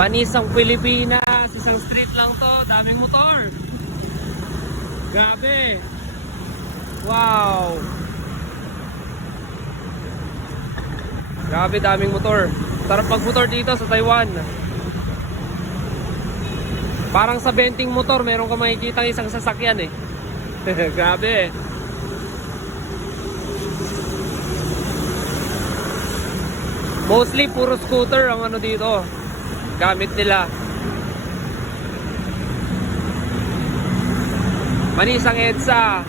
Banisang Pilipinas, isang street lang to, daming motor. Grabe. Wow. Grabe, daming motor. Sarap mag-motor dito sa Taiwan. Parang sa benting motor, meron ka makikita isang sasakyan eh. Grabe. Mostly puro scooter ang ano dito. Gamit nila. Manisang EDSA.